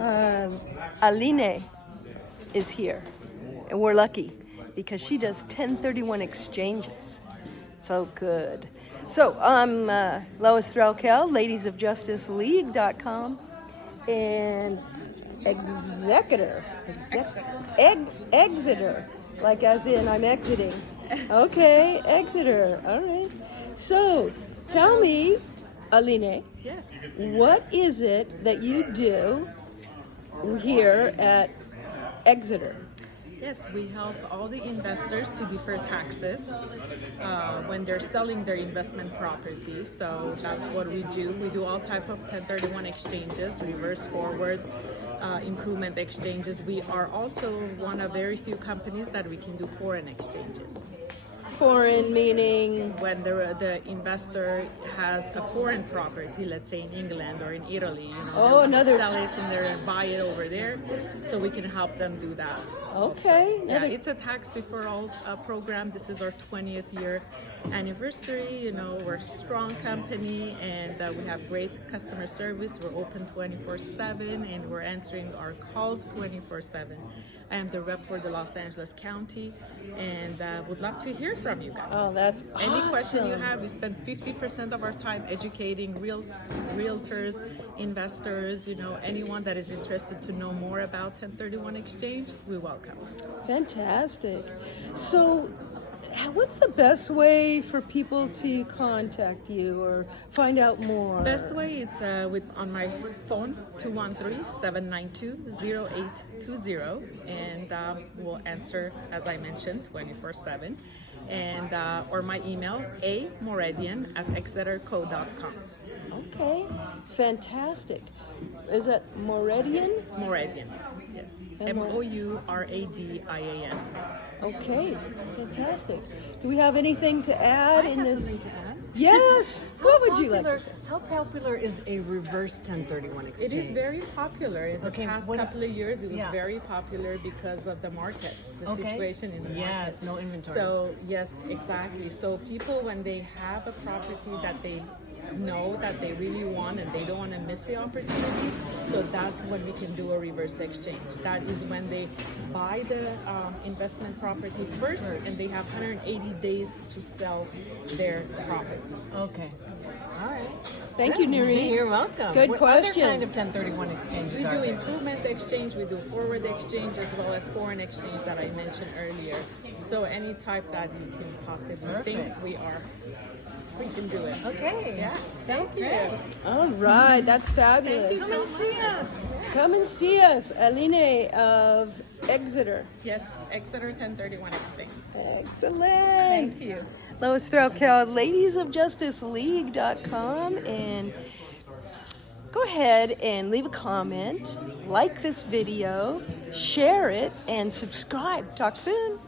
Aline is here, and we're lucky because she does 1031 exchanges. So good. So I'm Lois Threlkell, ladiesofjusticeleague.com, and Exitor, like as in I'm exiting. Okay, Exitor. All right. So tell me, Aline, Yes. what is it that you do here at Exitor? Yes, we help all the investors to defer taxes when they're selling their investment property. So that's what we do. We do all type of 1031 exchanges, reverse forward, improvement exchanges. We are also one of very few companies that we can do foreign exchanges. Foreign meaning? When the investor has a foreign property, let's say in England or in Italy, they want to sell it and they buy it over there, so we can help them do that. Okay. Also. Yeah, it's a tax deferral program. This is our 20th year anniversary. We're a strong company and we have great customer service. We're open 24/7 and we're answering our calls 24/7. I am the rep for the Los Angeles County and would love to hear from you guys. Oh, that's awesome. Any question you have, we spend 50% of our time educating realtors, investors, anyone that is interested to know more about 1031 exchange, we welcome. Fantastic. So what's the best way for people to contact you or find out more? Best way is on my phone, 213-792-0820, and we'll answer, as I mentioned, 24/7. And or my email, amoredian@exitorco.com. Okay, fantastic. Is that Moredian? Moredian, yes. Mouradian. Okay, fantastic. Do we have anything to add in this? Something to add? Yes. What would you like to say? How popular is a reverse 1031 exchange? It is very popular. In the past what is- couple of years, it was yeah. very popular because of the market, the situation in the market. Yes, no inventory. So, yes, exactly. So people, when they have a property that they know that they really want and they don't want to miss the opportunity, so that's when we can do a reverse exchange. That is when they buy the investment property first and they have 180 days to sell their property. Okay. All right. Thank you, Nuri. You're welcome. Good what question. What kind of 1031 exchanges We are do there? improvement exchange, we do forward exchange, as well as foreign exchange that I mentioned earlier. So any type that you can possibly think, we can do it. Okay. Yeah. Sounds Thank great. you. All right, that's fabulous. Come and see us. Come and see us, Aline of Exitor. Yes, Exeter 1031 exchange. Excellent. Thank you. Lois Threlkell, ladiesofjusticeleague.com, and go ahead and leave a comment, like this video, share it, and subscribe. Talk soon.